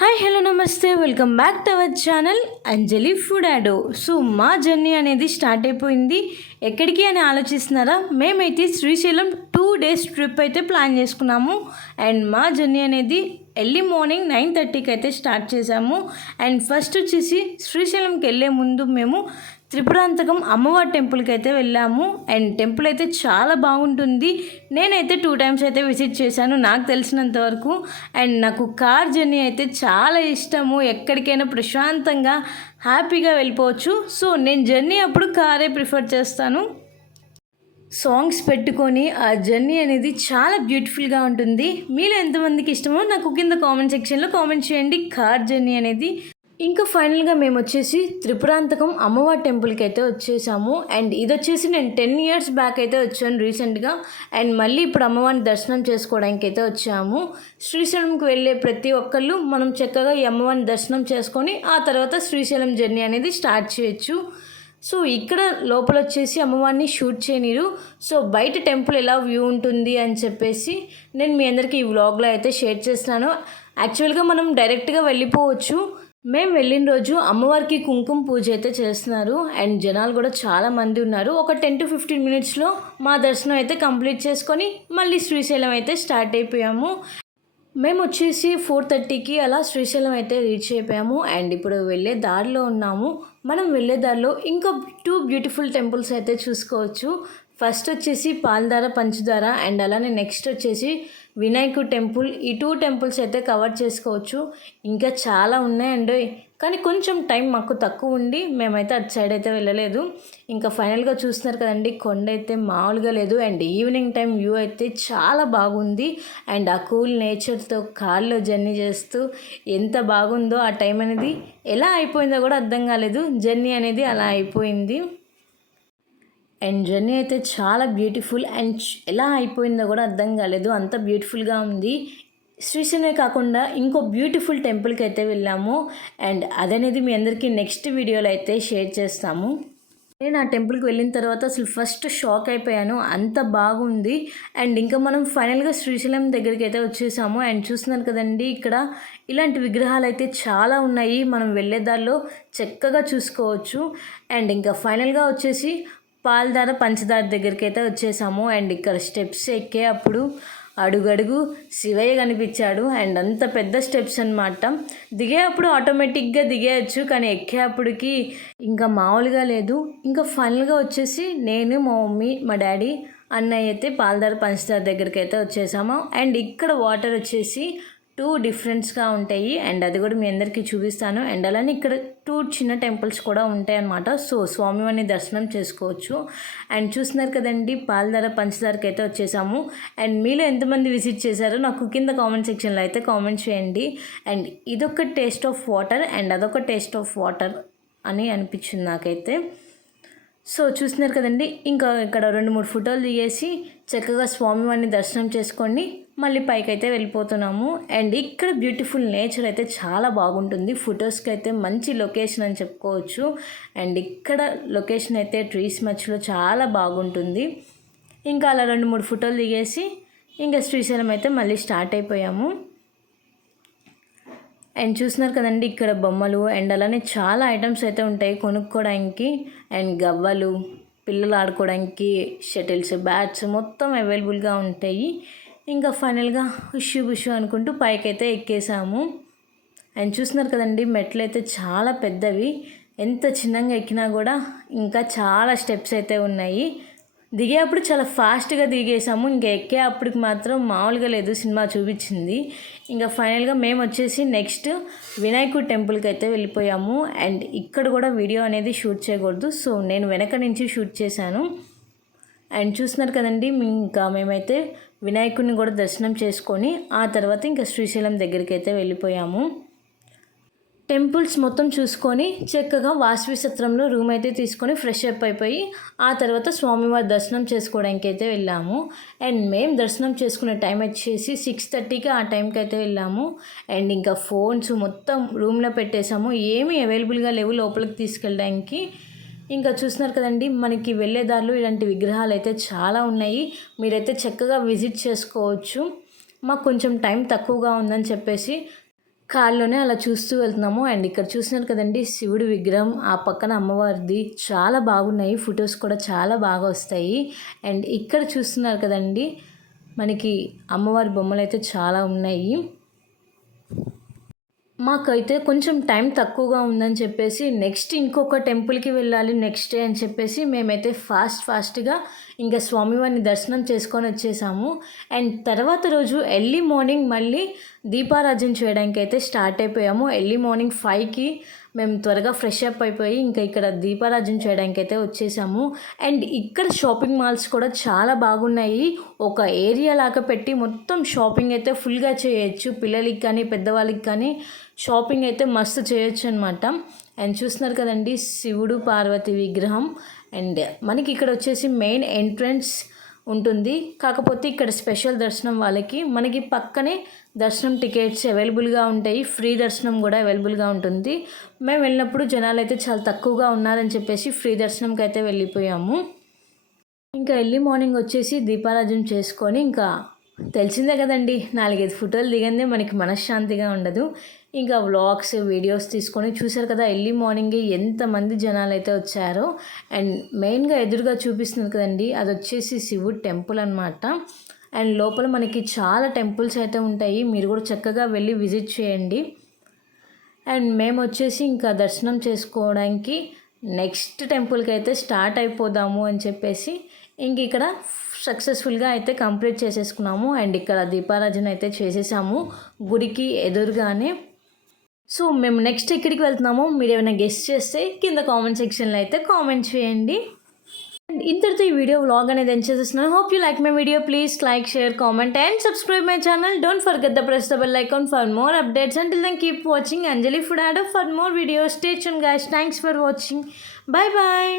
Hi hello నమస్తే welcome back to our channel Anjali food యాడో. So మా journey అనేది స్టార్ట్ అయిపోయింది. ఎక్కడికి అని ఆలోచిస్తున్నారా? మేమైతే శ్రీశైలం 2 days ట్రిప్ అయితే ప్లాన్ చేసుకున్నాము. అండ్ మా జర్నీ అనేది ఎర్లీ మార్నింగ్ 9:30కి అయితే స్టార్ట్ చేసాము. అండ్ ఫస్ట్ వచ్చేసి శ్రీశైలంకి వెళ్ళే ముందు మేము త్రిపురాంతకం అమ్మవారి టెంపుల్కి అయితే వెళ్ళాము. అండ్ టెంపుల్ అయితే చాలా బాగుంటుంది. నేనైతే 2 times అయితే విజిట్ చేశాను నాకు తెలిసినంత వరకు. అండ్ నాకు కార్ జర్నీ అయితే చాలా ఇష్టము. ఎక్కడికైనా ప్రశాంతంగా హ్యాపీగా వెళ్ళిపోవచ్చు. సో నేను జర్నీ అప్పుడు కారే ప్రిఫర్ చేస్తాను. సాంగ్స్ పెట్టుకొని ఆ జర్నీ అనేది చాలా బ్యూటిఫుల్గా ఉంటుంది. మీలో ఎంతమందికి ఇష్టమో నాకు కింద కామెంట్ సెక్షన్లో కామెంట్ చేయండి కార్ జర్నీ అనేది. ఇంకా ఫైనల్గా మేము వచ్చేసి త్రిపురాంతకం అమ్మవారి టెంపుల్కి అయితే వచ్చేసాము. అండ్ ఇది వచ్చేసి నేను 10 years బ్యాక్ అయితే వచ్చాను రీసెంట్గా. అండ్ మళ్ళీ ఇప్పుడు అమ్మవారిని దర్శనం చేసుకోవడానికి అయితే వచ్చాము. శ్రీశైలంకి వెళ్ళే ప్రతి ఒక్కళ్ళు మనం చక్కగా ఈ అమ్మవారిని దర్శనం చేసుకొని ఆ తర్వాత శ్రీశైలం జర్నీ అనేది స్టార్ట్ చేయొచ్చు. సో ఇక్కడ లోపల వచ్చేసి అమ్మవారిని షూట్ చేయనిరు. సో బయట టెంపుల్ ఎలా వ్యూ ఉంటుంది అని చెప్పేసి నేను మీ అందరికీ ఈ వ్లాగ్లో అయితే షేర్ చేస్తున్నాను. యాక్చువల్గా మనం డైరెక్ట్గా వెళ్ళిపోవచ్చు. మేము వెళ్ళిన రోజు అమ్మవారికి కుంకుమ పూజ అయితే చేస్తున్నారు. అండ్ జనాలు కూడా చాలా మంది ఉన్నారు. ఒక 10 to 15 minutesలో మా దర్శనం అయితే కంప్లీట్ చేసుకొని మళ్ళీ శ్రీశైలం అయితే స్టార్ట్ అయిపోయాము. మేము వచ్చేసి 4:30కి అలా శ్రీశైలం అయితే రీచ్ అయిపోయాము. అండ్ ఇప్పుడు వెళ్ళే దారిలో ఉన్నాము. మనం వెళ్ళే దారిలో ఇంకా 2 బ్యూటిఫుల్ టెంపుల్స్ అయితే చూసుకోవచ్చు. ఫస్ట్ వచ్చేసి పాలధార పంచదార అండ్ అలానే నెక్స్ట్ వచ్చేసి వినాయకుడు టెంపుల్. ఈ 2 temples అయితే కవర్ చేసుకోవచ్చు. ఇంకా చాలా ఉన్నాయండి కానీ కొంచెం టైం మాకు తక్కువ ఉండి మేమైతే అటు సైడ్ అయితే వెళ్ళలేదు. ఇంకా ఫైనల్గా చూస్తున్నారు కదండి కొండ అయితే మామూలుగా లేదు. అండ్ ఈవినింగ్ టైం వ్యూ అయితే చాలా బాగుంది. అండ్ ఆ కూల్ నేచర్తో కార్లో జర్నీ చేస్తూ ఎంత బాగుందో ఆ టైం అనేది ఎలా అయిపోయిందో కూడా అర్థం కాలేదు. జర్నీ అనేది అలా అయిపోయింది. అండ్ జర్నీ అయితే చాలా బ్యూటిఫుల్ అండ్ ఎలా అయిపోయిందో కూడా అర్థం కాలేదు అంత బ్యూటిఫుల్గా ఉంది. శ్రీశైలమే కాకుండా ఇంకో బ్యూటిఫుల్ టెంపుల్కి అయితే వెళ్ళాము. అండ్ అదనేది మీ అందరికీ నెక్స్ట్ వీడియోలో అయితే షేర్ చేస్తాము. నేను ఆ టెంపుల్కి వెళ్ళిన తర్వాత అసలు ఫస్ట్ షాక్ అయిపోయాను, అంత బాగుంది. అండ్ ఇంకా మనం ఫైనల్గా శ్రీశైలం దగ్గరికి అయితే వచ్చేసాము. అండ్ చూస్తున్నారు కదండి ఇక్కడ ఇలాంటి విగ్రహాలు అయితే చాలా ఉన్నాయి. మనం వెళ్ళే దారిలో చక్కగా చూసుకోవచ్చు. అండ్ ఇంకా ఫైనల్గా వచ్చేసి పాలధార పంచదార దగ్గరికి అయితే వచ్చేసాము. అండ్ ఇక్కడ స్టెప్స్ ఎక్కే అప్పుడు అడుగడుగు శివయ్య కనిపించాడు. అండ్ అంత పెద్ద స్టెప్స్ అనమాట. దిగేటప్పుడు ఆటోమేటిక్గా దిగేయచ్చు కానీ ఎక్కేటప్పటికి ఇంకా మామూలుగా లేదు. ఇంకా ఫైనల్గా వచ్చేసి నేను మా మమ్మీ మా డాడీ అన్నయ్య అయితే పాలధార పంచదార దగ్గరికి అయితే వచ్చేసాము. అండ్ ఇక్కడ వాటర్ వచ్చేసి 2 differentsగా ఉంటాయి. అండ్ అది కూడా మీ అందరికీ చూపిస్తాను. అండ్ అలానే ఇక్కడ 2 చిన్న టెంపుల్స్ కూడా ఉంటాయి అన్నమాట. సో స్వామివారిని దర్శనం చేసుకోవచ్చు. అండ్ చూస్తున్నారు కదండి పాలధార పంచదారకి అయితే వచ్చేసాము. అండ్ మీలో ఎంతమంది విజిట్ చేశారో నాకు కింద కామెంట్ సెక్షన్లో అయితే కామెంట్ చేయండి. అండ్ ఇదొక టేస్ట్ ఆఫ్ వాటర్ అండ్ అదొక టేస్ట్ ఆఫ్ వాటర్ అని అనిపించింది నాకైతే. సో చూస్తున్నారు కదండి ఇంకా ఇక్కడ 2-3 ఫోటోలు దిగేసి చక్కగా స్వామివారిని దర్శనం చేసుకొని మళ్ళీ పైకి అయితే వెళ్ళిపోతున్నాము. అండ్ ఇక్కడ బ్యూటిఫుల్ నేచర్ అయితే చాలా బాగుంటుంది. ఫొటోస్కి అయితే మంచి లొకేషన్ అని చెప్పుకోవచ్చు. అండ్ ఇక్కడ లొకేషన్ అయితే ట్రీస్ మధ్యలో చాలా బాగుంటుంది. ఇంకా అలా 2-3 ఫోటోలు దిగేసి ఇంకా శ్రీశైలం అయితే మళ్ళీ స్టార్ట్ అయిపోయాము. అండ్ చూస్తున్నారు కదండి ఇక్కడ బొమ్మలు అండ్ అలానే చాలా ఐటమ్స్ అయితే ఉంటాయి కొనుక్కోవడానికి. అండ్ గవ్వలు, పిల్లలు ఆడుకోవడానికి షటిల్స్, బ్యాట్స్ మొత్తం అవైలబుల్గా ఉంటాయి. ఇంకా ఫైనల్గా హుషు బుషు అనుకుంటూ పైకైతే ఎక్కేసాము. అండ్ చూస్తున్నారు కదండి మెట్లు అయితే చాలా పెద్దవి. ఎంత చిన్నగా ఎక్కినా కూడా ఇంకా చాలా స్టెప్స్ అయితే ఉన్నాయి. దిగేటప్పుడు చాలా ఫాస్ట్గా దిగేసాము. ఇంకా ఎక్కేటప్పటికి మాత్రం మామూలుగా లేదు, సినిమా చూపించింది. ఇంకా ఫైనల్గా మేము వచ్చేసి నెక్స్ట్ వినాయకుడు టెంపుల్కి అయితే వెళ్ళిపోయాము. అండ్ ఇక్కడ కూడా వీడియో అనేది షూట్ చేయకూడదు సో నేను వెనక నుంచి షూట్ చేశాను. అండ్ చూస్తున్నారు కదండి ఇంకా మేమైతే వినాయకుడిని కూడా దర్శనం చేసుకొని ఆ తర్వాత ఇంకా శ్రీశైలం దగ్గరికి అయితే వెళ్ళిపోయాము. టెంపుల్స్ మొత్తం చూసుకొని చక్కగా వాసవి సత్రంలో రూమ్ అయితే తీసుకొని ఫ్రెష్ అప్ అయిపోయి ఆ తర్వాత స్వామివారి దర్శనం చేసుకోవడానికి అయితే వెళ్ళాము. అండ్ మేము దర్శనం చేసుకునే టైం వచ్చేసి 6:30కి ఆ టైంకి అయితే వెళ్ళాము. అండ్ ఇంకా ఫోన్స్ మొత్తం రూమ్లో పెట్టేసాము, ఏమీ అవైలబుల్గా లేవు లోపలికి తీసుకెళ్ళడానికి. ఇంకా చూస్తున్నారు కదండి మనకి వెళ్ళే దారిలో ఇలాంటి విగ్రహాలు అయితే చాలా ఉన్నాయి. మీరైతే చక్కగా విజిట్ చేసుకోవచ్చు. మాకు కొంచెం టైం తక్కువగా ఉందని చెప్పేసి కారులోనే అలా చూస్తూ వెళ్తున్నాము. అండ్ ఇక్కడ చూసినారు కదండి శివుడి విగ్రహం, ఆ పక్కన అమ్మవారిది చాలా బాగున్నాయి. ఫొటోస్ కూడా చాలా బాగా వస్తాయి. అండ్ ఇక్కడ చూస్తున్నారు కదండి మనకి అమ్మవారి బొమ్మలు అయితే చాలా ఉన్నాయి. మాకైతే కొంచెం టైం తక్కువగా ఉందని చెప్పేసి నెక్స్ట్ ఇంకొక టెంపుల్కి వెళ్ళాలి నెక్స్ట్ డే అని చెప్పేసి మేమైతే ఫాస్ట్గా ఇంకా స్వామివారిని దర్శనం చేసుకొని వచ్చేసాము. అండ్ తర్వాత రోజు ఎర్లీ మార్నింగ్ మళ్ళీ దీపారాధన చేయడానికి అయితే స్టార్ట్ అయిపోయాము. ఎర్లీ మార్నింగ్ 5కి మేము త్వరగా ఫ్రెష్ అప్ అయిపోయి ఇంకా ఇక్కడ దీపారాధన చేయడానికి అయితే వచ్చేసాము. అండ్ ఇక్కడ షాపింగ్ మాల్స్ కూడా చాలా బాగున్నాయి. ఒక ఏరియా లాగా పెట్టి మొత్తం షాపింగ్ అయితే ఫుల్గా చేయొచ్చు. పిల్లలకి కానీ పెద్దవాళ్ళకి కానీ షాపింగ్ అయితే మస్తు చేయొచ్చు అనమాట. అండ్ చూస్తున్నారు కదండి శివుడు పార్వతి విగ్రహం. అండ్ మనకి ఇక్కడ వచ్చేసి మెయిన్ ఎంట్రన్స్ ఉంటుంది. కాకపోతే ఇక్కడ స్పెషల్ దర్శనం వాళ్ళకి మనకి పక్కనే దర్శనం టికెట్స్ అవైలబుల్గా ఉంటాయి. ఫ్రీ దర్శనం కూడా అవైలబుల్గా ఉంటుంది. మేము వెళ్ళినప్పుడు జనాలు అయితే చాలా తక్కువగా ఉన్నారని చెప్పేసి ఫ్రీ దర్శనంకి అయితే వెళ్ళిపోయాము. ఇంకా ఎర్లీ మార్నింగ్ వచ్చేసి దీపారాధన చేసుకొని ఇంకా తెలిసిందే కదండి 4-5 ఫోటోలు దిగందే మనకి మనశ్శాంతిగా ఉండదు. ఇంకా వ్లాగ్స్ వీడియోస్ తీసుకొని చూశారు కదా ఎర్లీ మార్నింగే ఎంతమంది జనాలు అయితే వచ్చారో. అండ్ మెయిన్గా ఎదురుగా చూపిస్తుంది కదండి అది వచ్చేసి శివుడు టెంపుల్ అనమాట. అండ్ లోపల మనకి చాలా టెంపుల్స్ అయితే ఉంటాయి. మీరు కూడా చక్కగా వెళ్ళి విజిట్ చేయండి. అండ్ మేము వచ్చేసి ఇంకా దర్శనం చేసుకోవడానికి నెక్స్ట్ టెంపుల్కి అయితే స్టార్ట్ అయిపోదాము అని చెప్పేసి ఇంక ఇక్కడ సక్సెస్ఫుల్గా అయితే కంప్లీట్ చేసేసుకున్నాము. అండ్ ఇక్కడ దీపారాధన అయితే చేసేసాము గుడికి ఎదురుగానే. సో మేము నెక్స్ట్ ఎక్కడికి వెళ్తున్నామో మీరు ఏమైనా గెస్ట్ చేస్తే కింద కామెంట్ సెక్షన్లో అయితే కామెంట్ చేయండి. అండ్ ఇంతటితో ఈ వీడియో వ్లాగ్ అనేది ఎండ్ చేసేస్తున్నాను. Hope you like my video. Please like, share, comment and subscribe my channel. Don't forget the press the bell icon for more updates. Until then keep watching Anjali Food Addo for more videos. Stay tuned guys. Thanks for watching. Bye bye.